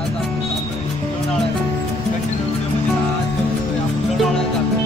आज आपण लोणावळ्याला कंटिन्यू व्हिडिओमध्ये आज आपण लोणावळ्याला जातो.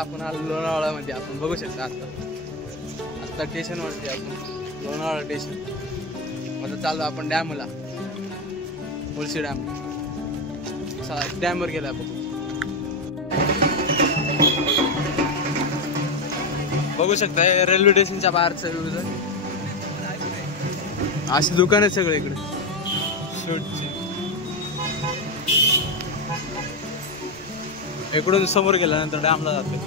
आपण आलो लोणावळ्यामध्ये. आपण बघू शकता आता स्टेशनवरती आपण लोणावळा स्टेशन आता चाललो आपण डॅमला, मुळशी डॅम. डॅमवर गेला आपण. बघू शकता रेल्वे स्टेशनच्या बाहेरचं व्ह्यू. अशी दुकान आहे सगळे इकडे शूटची. इकडून समोर गेल्यानंतर डॅमला जातो.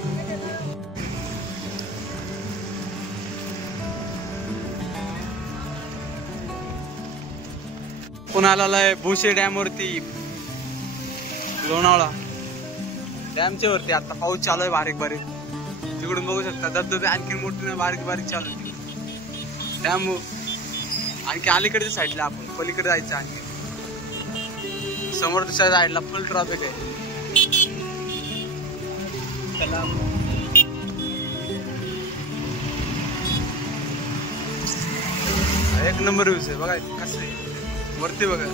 पुण्याला आहे भुसे डॅम वरती, लोणावळा डॅमच्या वरती. आता पाऊस चालू आहे बारीक बारीक. तिकडून बघू शकता धबधबे आणखी मोठे बारीक बारीक चालू आहे. डॅम आणखी अलीकडच्या साईडला आपण पलीकडे जायचं. आणखी समोर दुसऱ्या साईडला फुल ट्रॅफिक आहे. एक नंबर व्ह्यूज आहे बघा. कसं आहे वरती बघा.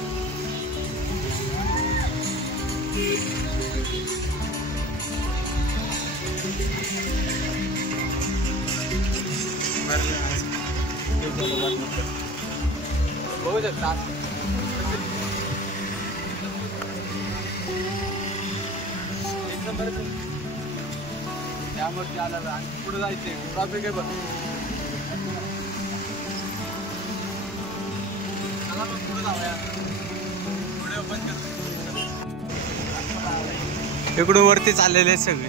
बघू शकता एक नंबर. त्यावरती आला आणि पुढे जायचंय. ट्रॅफिक आहे बघ. इकडून वरती चाललेले आहेत सगळे.